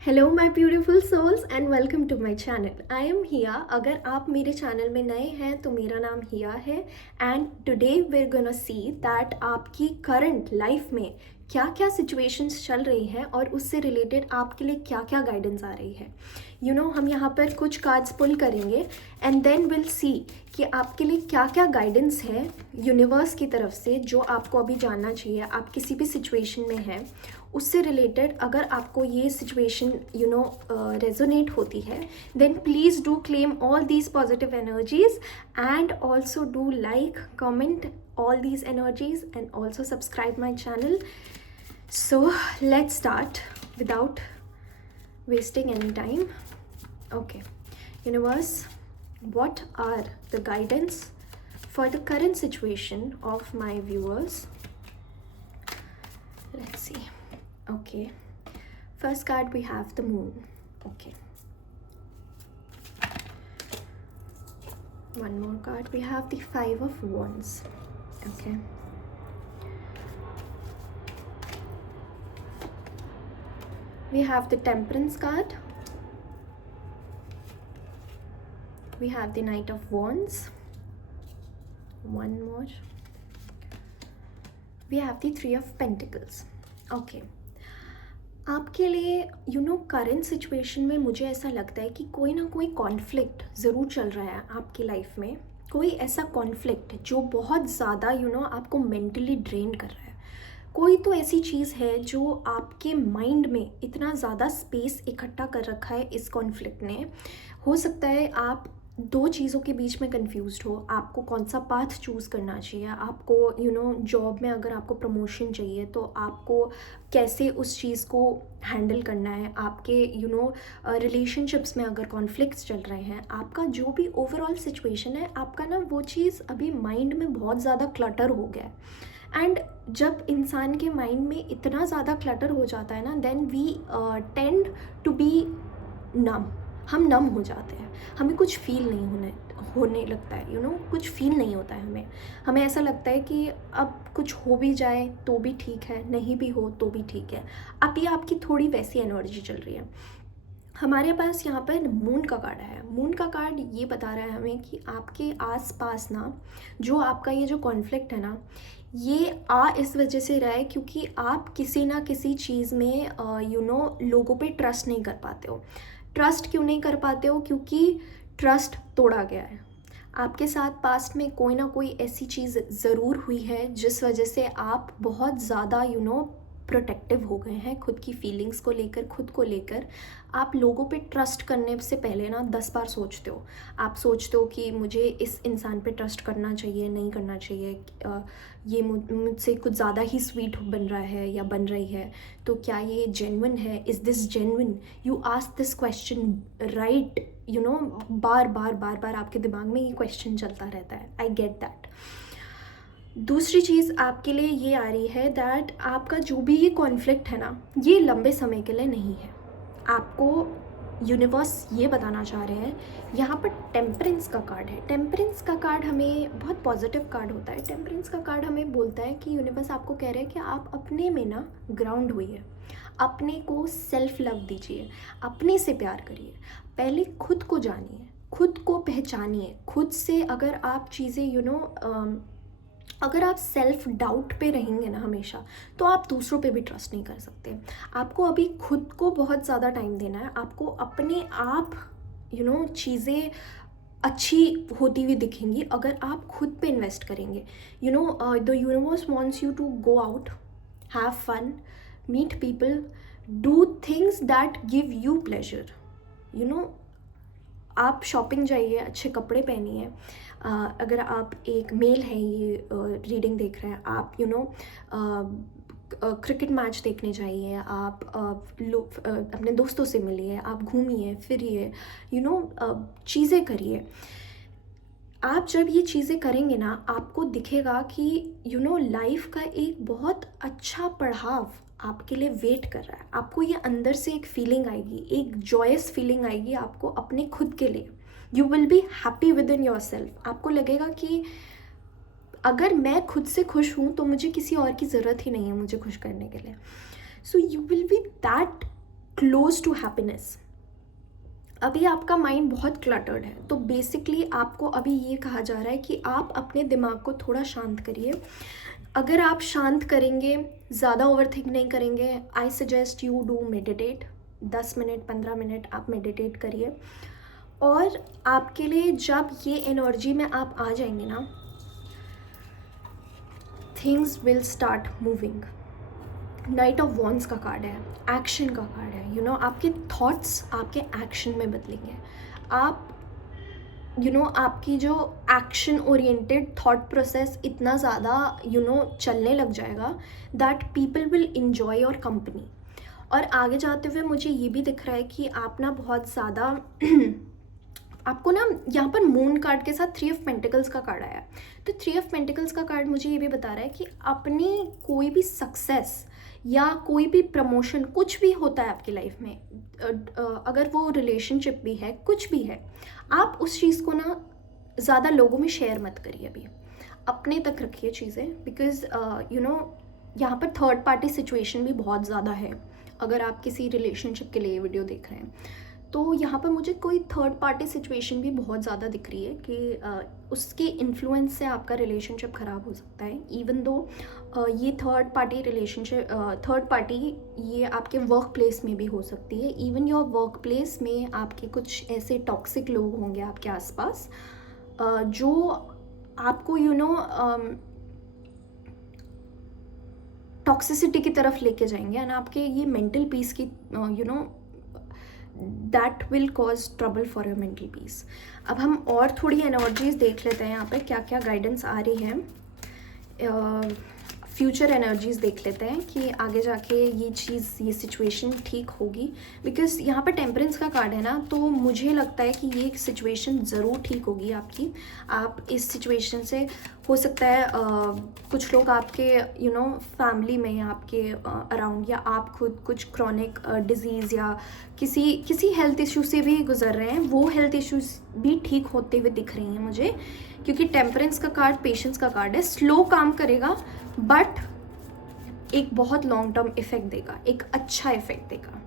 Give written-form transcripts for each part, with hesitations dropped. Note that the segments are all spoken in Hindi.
Hello my beautiful souls and welcome to my channel. I am Hiya. अगर आप मेरे चैनल में नए हैं तो मेरा नाम हिया है and today we are gonna see that आपकी करंट लाइफ में क्या क्या सिचुएशंस चल रही हैं और उससे रिलेटेड आपके लिए क्या क्या गाइडेंस आ रही है। हम यहाँ पर कुछ कार्ड्स पुल करेंगे एंड देन विल सी कि आपके लिए क्या क्या गाइडेंस है यूनिवर्स की तरफ से जो आपको अभी जानना चाहिए। आप किसी भी सिचुएशन में हैं उससे रिलेटेड अगर आपको ये सिचुएशन रेजोनेट होती है then please do claim all these positive energies and also do like comment all these energies and also subscribe my channel. So let's start without wasting any time. Okay, universe, what are the guidance for the current situation of my viewers? Let's see. Okay, first card we have the moon. Okay, one more card we have the five of wands. Okay, we have the temperance card, we have the knight of wands, one more, we have the three of pentacles. Okay, आपके लिए करंट सिचुएशन में मुझे ऐसा लगता है कि कोई ना कोई कॉन्फ्लिक्ट ज़रूर चल रहा है आपकी लाइफ में। कोई ऐसा कॉन्फ्लिक्ट जो बहुत ज़्यादा आपको मेंटली ड्रेन कर रहा है। कोई तो ऐसी चीज़ है जो आपके माइंड में इतना ज़्यादा स्पेस इकट्ठा कर रखा है इस कॉन्फ्लिक्ट ने। हो सकता है आप दो चीज़ों के बीच में कंफ्यूज्ड हो, आपको कौन सा पाथ चूज़ करना चाहिए। आपको जॉब में अगर आपको प्रमोशन चाहिए तो आपको कैसे उस चीज़ को हैंडल करना है। आपके रिलेशनशिप्स में अगर कॉन्फ्लिक्ट्स चल रहे हैं, आपका जो भी ओवरऑल सिचुएशन है, आपका ना वो चीज़ अभी माइंड में बहुत ज़्यादा क्लटर हो गया है। एंड जब इंसान के माइंड में इतना ज़्यादा क्लटर हो जाता है ना, then we tend to be numb. हम नम हो जाते हैं, हमें कुछ फील नहीं होने लगता है। कुछ फील नहीं होता है हमें ऐसा लगता है कि अब कुछ हो भी जाए तो भी ठीक है, नहीं भी हो तो भी ठीक है। अब ये आपकी थोड़ी वैसी एनर्जी चल रही है। हमारे पास यहाँ पर मून का कार्ड है। मून का कार्ड ये बता रहा है हमें कि आपके आसपास ना जो आपका ये जो कॉन्फ्लिक्ट है ना, ये इस वजह से रहा है क्योंकि आप किसी ना किसी चीज़ में लोगों पे ट्रस्ट नहीं कर पाते हो। ट्रस्ट क्यों नहीं कर पाते हो? क्योंकि ट्रस्ट तोड़ा गया है आपके साथ। पास्ट में कोई ना कोई ऐसी चीज़ ज़रूर हुई है जिस वजह से आप बहुत ज़्यादा प्रोटेक्टिव हो गए हैं खुद की फीलिंग्स को लेकर, खुद को लेकर। आप लोगों पे ट्रस्ट करने से पहले ना 10 बार सोचते हो। आप सोचते हो कि मुझे इस इंसान पे ट्रस्ट करना चाहिए, नहीं करना चाहिए, ये मुझसे कुछ ज़्यादा ही स्वीट बन रहा है या बन रही है, तो क्या ये जेन्युइन है? Is this genuine? You ask this question right, बार बार बार बार आपके दिमाग में ये क्वेश्चन चलता रहता है। I get that. दूसरी चीज़ आपके लिए ये आ रही है दैट आपका जो भी ये कॉन्फ्लिक्ट है ना, ये लंबे समय के लिए नहीं है। आपको यूनिवर्स ये बताना चाह रहे हैं। यहाँ पर टेम्परेंस का कार्ड है। टेम्परेंस का कार्ड हमें बहुत पॉजिटिव कार्ड होता है। टेम्परेंस का कार्ड हमें बोलता है कि यूनिवर्स आपको कह रहे हैं कि आप अपने में ना ग्राउंड हुई अपने को सेल्फ लव दीजिए, अपने से प्यार करिए। पहले खुद को जानिए, खुद को पहचानिए। खुद से अगर आप चीज़ें अगर आप सेल्फ डाउट पे रहेंगे ना हमेशा, तो आप दूसरों पे भी ट्रस्ट नहीं कर सकते। आपको अभी खुद को बहुत ज़्यादा टाइम देना है। आपको अपने आप चीज़ें अच्छी होती हुई दिखेंगी अगर आप खुद पे इन्वेस्ट करेंगे। The universe wants you to go out, have fun, meet people, do things that give you pleasure. आप शॉपिंग जाइए, अच्छे कपड़े पहनिए। अगर आप एक मेल है, ये रीडिंग देख रहे हैं, आप क्रिकेट मैच देखने जाइए, आप अपने दोस्तों से मिलिए, आप घूमिए फिरिए, चीज़ें करिए। आप जब ये चीज़ें करेंगे ना, आपको दिखेगा कि लाइफ का एक बहुत अच्छा पड़ाव आपके लिए वेट कर रहा है। आपको ये अंदर से एक फीलिंग आएगी, एक जॉयस फीलिंग आएगी आपको अपने खुद के लिए। You will be happy with in your self. आपको लगेगा कि अगर मैं खुद से खुश हूँ तो मुझे किसी और की ज़रूरत ही नहीं है मुझे खुश करने के लिए। So you will be that close to happiness. अभी आपका माइंड बहुत क्लटर्ड है, तो बेसिकली आपको अभी ये कहा जा रहा है कि आप अपने दिमाग को थोड़ा शांत करिए। अगर आप शांत करेंगे, ज़्यादा ओवरथिंक नहीं करेंगे, I suggest you do meditate. 10 minute 15 minute आप मेडिटेट करिए, और आपके लिए जब ये एनर्जी में आप आ जाएंगे ना, things will start moving. Night of wands का कार्ड है, एक्शन का कार्ड है। यू नो, आपके थॉट्स आपके एक्शन में बदलेंगे। आप आपकी जो एक्शन ओरिएंटेड थॉट प्रोसेस इतना ज़्यादा चलने लग जाएगा that people will enjoy your company. और आगे जाते हुए मुझे ये भी दिख रहा है कि आप ना बहुत ज़्यादा आपको ना यहाँ पर मून कार्ड के साथ 3 ऑफ पेंटिकल्स का कार्ड आया है। तो 3 ऑफ पेंटिकल्स का कार्ड मुझे ये भी बता रहा है कि अपनी कोई भी सक्सेस या कोई भी प्रमोशन, कुछ भी होता है आपकी लाइफ में, अगर वो रिलेशनशिप भी है, कुछ भी है, आप उस चीज़ को ना ज़्यादा लोगों में शेयर मत करिए, अभी अपने तक रखिए चीज़ें। बिकॉज यहाँ पर थर्ड पार्टी सिचुएशन भी बहुत ज़्यादा है। अगर आप किसी रिलेशनशिप के लिए वीडियो देख रहे हैं, तो यहाँ पर मुझे कोई थर्ड पार्टी सिचुएशन भी बहुत ज़्यादा दिख रही है कि उसके इन्फ्लुएंस से आपका रिलेशनशिप ख़राब हो सकता है। इवन दो ये थर्ड पार्टी ये आपके वर्क प्लेस में भी हो सकती है। इवन योर वर्क प्लेस में आपके कुछ ऐसे टॉक्सिक लोग होंगे आपके आसपास जो आपको टॉक्सिसिटी की तरफ लेके जाएंगे, एंड आपके ये मेंटल पीस की that will cause trouble for your mental peace. अब हम और थोड़ी एनर्जीज देख लेते हैं यहाँ पे क्या क्या गाइडेंस आ रही है। फ्यूचर एनर्जीज देख लेते हैं कि आगे जाके ये सिचुएशन ठीक होगी। बिकॉज यहाँ पर टेम्परेंस का कार्ड है ना, तो मुझे लगता है कि ये सिचुएशन ज़रूर ठीक होगी आपकी। आप इस सिचुएशन से हो सकता है कुछ लोग आपके फैमिली में, आपके अराउंड, या आप खुद कुछ क्रॉनिक डिजीज़ या किसी हेल्थ इशू से भी गुजर रहे हैं, वो हेल्थ इश्यूज भी ठीक होते हुए दिख रही हैं मुझे। क्योंकि टेम्परेंस का कार्ड पेशेंस का कार्ड है। स्लो काम करेगा बट एक बहुत लॉन्ग टर्म इफेक्ट देगा, एक अच्छा इफेक्ट देगा।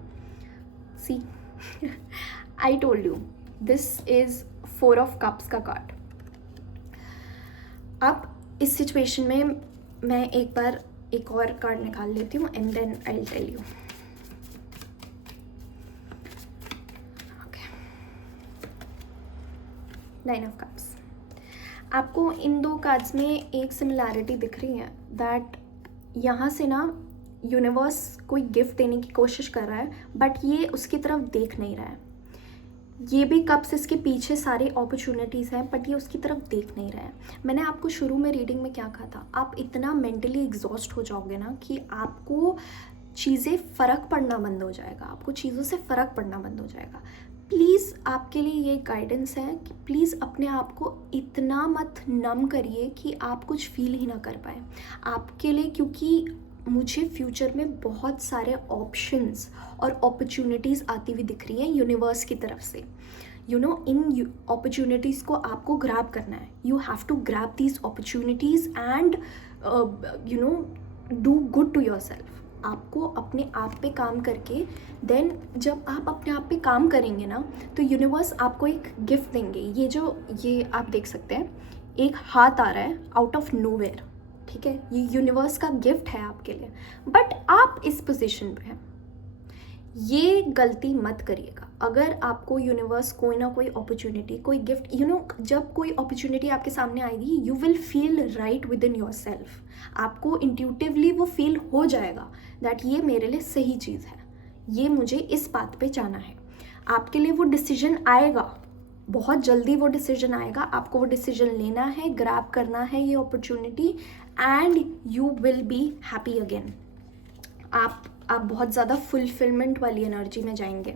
See I told you, this is 4 of cups का कार्ड। अब इस सिचुएशन में मैं एक और कार्ड निकाल लेती हूँ and then I will tell you. Okay, 9 of cups. आपको इन 2 कार्ड्स में एक सिमिलैरिटी दिख रही है दैट यहाँ से ना यूनिवर्स कोई गिफ्ट देने की कोशिश कर रहा है, बट ये उसकी तरफ देख नहीं रहा है। ये भी कप्स, इसके पीछे सारी अपॉर्चुनिटीज़ हैं, बट ये उसकी तरफ देख नहीं रहा है। मैंने आपको शुरू में रीडिंग में क्या कहा था, आप इतना मेंटली एग्जॉस्ट हो जाओगे ना कि आपको चीज़ें फ़र्क पड़ना बंद हो जाएगा, आपको चीज़ों से फ़र्क पड़ना बंद हो जाएगा। प्लीज़ आपके लिए ये गाइडेंस है कि प्लीज़ अपने आप को इतना मत नम करिए कि आप कुछ फील ही ना कर पाए आपके लिए। क्योंकि मुझे फ्यूचर में बहुत सारे ऑप्शंस और अपॉर्चुनिटीज़ आती हुई दिख रही हैं यूनिवर्स की तरफ से। इन अपॉर्चुनिटीज़ को आपको ग्रैब करना है। You have to grab these opportunities and do good to your self. आपको अपने आप पे काम करके देन जब आप अपने आप पे काम करेंगे ना, तो यूनिवर्स आपको एक गिफ्ट देंगे। ये आप देख सकते हैं, एक हाथ आ रहा है आउट ऑफ नोवेयर, ठीक है, ये यूनिवर्स का गिफ्ट है आपके लिए। बट आप इस पोजीशन पे हैं, ये गलती मत करिएगा। अगर आपको यूनिवर्स कोई ना कोई अपॉर्चुनिटी, कोई गिफ्ट, जब कोई अपॉर्चुनिटी आपके सामने आएगी, you will feel right with in your self. आपको इंट्यूटिवली वो फील हो जाएगा दैट ये मेरे लिए सही चीज़ है, ये मुझे इस बात पे जाना है। आपके लिए वो डिसीजन आएगा, बहुत जल्दी वो डिसीजन आएगा। आपको वो डिसीजन लेना है, ग्रैब करना है ये opportunity, and you will be happy again. आप बहुत ज़्यादा फुलफिलमेंट वाली एनर्जी में जाएंगे।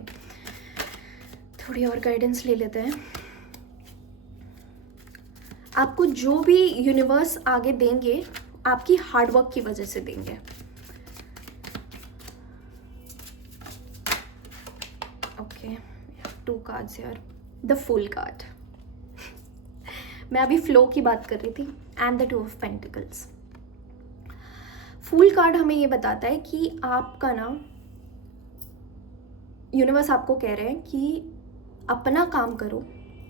थोड़ी और गाइडेंस ले लेते हैं। आपको जो भी यूनिवर्स आगे देंगे, आपकी हार्डवर्क की वजह से देंगे। ओके, 2 कार्ड्स यार, द फूल कार्ड। मैं अभी फ्लो की बात कर रही थी, and the 2 of pentacles. Fool card हमें ये बताता है कि आपका ना यूनिवर्स आपको कह रहे हैं कि अपना काम करो,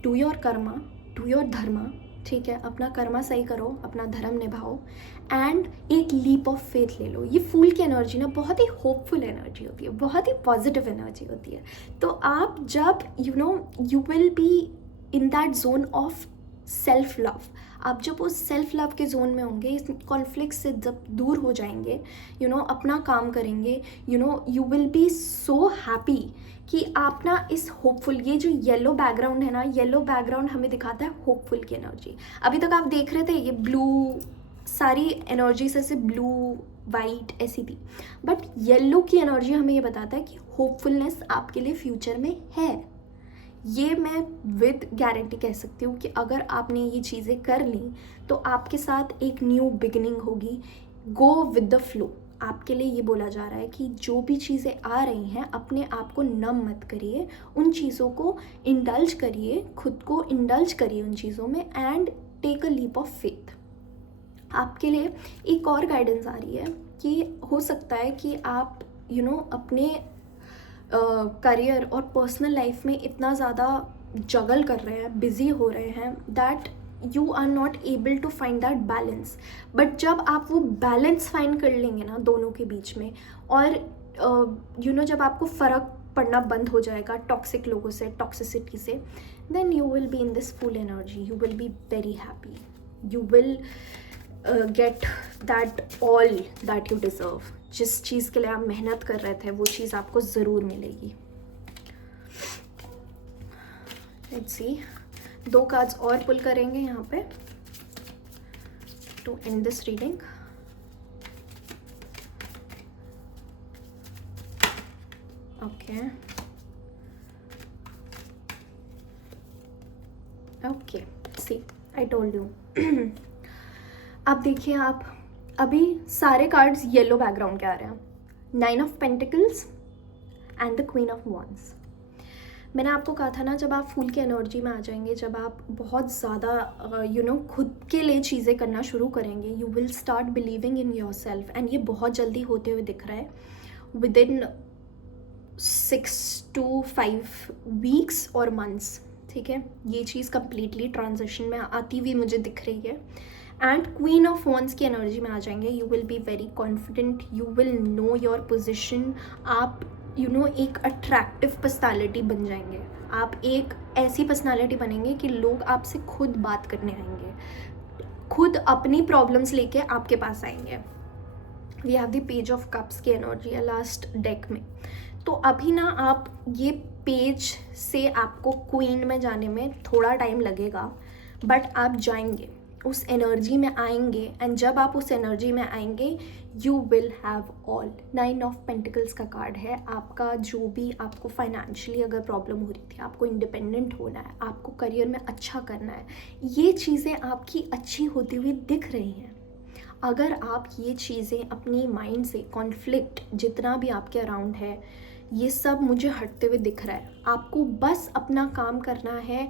do your karma, do your dharma, ठीक है, अपना कर्मा सही करो, अपना धर्म निभाओ एंड एक लीप ऑफ फेथ ले लो। ये फूल की एनर्जी ना बहुत ही होपफुल एनर्जी होती है, बहुत ही पॉजिटिव एनर्जी होती है। तो आप जब you will be in that zone of self love, आप जब उस सेल्फ लव के जोन में होंगे, इस कॉन्फ्लिक्ट से जब दूर हो जाएंगे, अपना काम करेंगे, you will B so happy कि आप ना इस होपफुल, ये जो येलो बैकग्राउंड है ना, येलो बैकग्राउंड हमें दिखाता है होपफुल की एनर्जी। अभी तक आप देख रहे थे ये ब्लू, सारी एनर्जी से ब्लू वाइट ऐसी थी, बट येलो की एनर्जी हमें ये बताता है कि होपफुलनेस आपके लिए फ्यूचर में है। ये मैं विद गारंटी कह सकती हूँ कि अगर आपने ये चीज़ें कर ली तो आपके साथ एक न्यू बिगिनिंग होगी। Go with the flow. आपके लिए ये बोला जा रहा है कि जो भी चीज़ें आ रही हैं अपने आप को नम मत करिए, उन चीज़ों को इंडल्ज करिए, खुद को इंडल्ज करिए उन चीज़ों में and take a leap of faith. आपके लिए एक और गाइडेंस आ रही है कि हो सकता है कि आप अपने करियर और पर्सनल लाइफ में इतना ज़्यादा जगल कर रहे हैं, बिजी हो रहे हैं, that you are not able to find that balance. But जब आप वो बैलेंस फाइंड कर लेंगे ना दोनों के बीच में, और जब आपको फ़र्क पड़ना बंद हो जाएगा टॉक्सिक लोगों से, टॉक्सिसिटी से, then you will be in this full energy, you will be very happy, you will get that all that you deserve. जिस चीज़ के लिए आप मेहनत कर रहे थे वो चीज़ आपको ज़रूर मिलेगी। लेट्स सी, 2 कार्ड्स और पुल करेंगे यहाँ पे to end this reading. Okay okay, see I told you. अब देखिए, आप अभी सारे कार्ड्स येलो बैकग्राउंड के आ रहे हैं, 9 of pentacles and the queen of wands. मैंने आपको कहा था ना, जब आप फूल की एनर्जी में आ जाएंगे, जब आप बहुत ज़्यादा खुद के लिए चीज़ें करना शुरू करेंगे, you will start believing in your self, and ये बहुत जल्दी होते हुए दिख रहा है। विद इन 6 to 5 वीक्स और मंथ्स, ठीक है, ये चीज़ कम्प्लीटली ट्रांजिशन में आती हुई मुझे दिख रही है। एंड क्वीन ऑफ वॉन्ड्स की एनर्जी में आ जाएंगे, you will be very confident, you will know your position, आप एक अट्रैक्टिव पर्सनालिटी बन जाएंगे, आप एक ऐसी पर्सनालिटी बनेंगे कि लोग आपसे खुद बात करने आएंगे, खुद अपनी प्रॉब्लम्स लेके आपके पास आएंगे। We have the page of cups की एनर्जी है लास्ट डेक में। तो अभी ना आप ये पेज से आपको क्वीन में जाने में थोड़ा टाइम लगेगा, बट आप जाएंगे, उस एनर्जी में आएंगे, एंड जब आप उस एनर्जी में आएंगे you will have all. 9 of pentacles का कार्ड है। आपका जो भी आपको फाइनेंशियली अगर प्रॉब्लम हो रही थी, आपको इंडिपेंडेंट होना है, आपको करियर में अच्छा करना है, ये चीज़ें आपकी अच्छी होती हुई दिख रही हैं। अगर आप ये चीज़ें अपनी माइंड से, कॉन्फ्लिक्ट जितना भी आपके अराउंड है, ये सब मुझे हटते हुए दिख रहा है। आपको बस अपना काम करना है,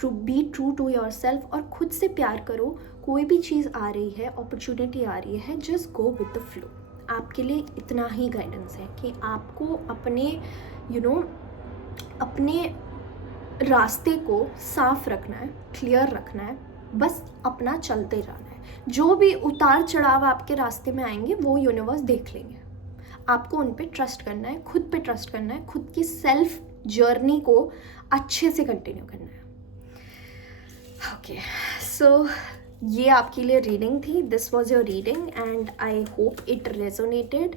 to be true to your self, और खुद से प्यार करो। कोई भी चीज़ आ रही है, अपॉर्चुनिटी आ रही है, just go with the flow. आपके लिए इतना ही गाइडेंस है कि आपको अपने अपने रास्ते को साफ रखना है, क्लियर रखना है, बस अपना चलते जाना है। जो भी उतार चढ़ाव आपके रास्ते में आएंगे वो यूनिवर्स देख लेंगे। आपको उन पे ट्रस्ट करना है, खुद पे ट्रस्ट करना है, खुद की सेल्फ जर्नी को अच्छे से कंटिन्यू करना है। ओके, सो ये आपके लिए रीडिंग थी। This was your reading and I hope it resonated.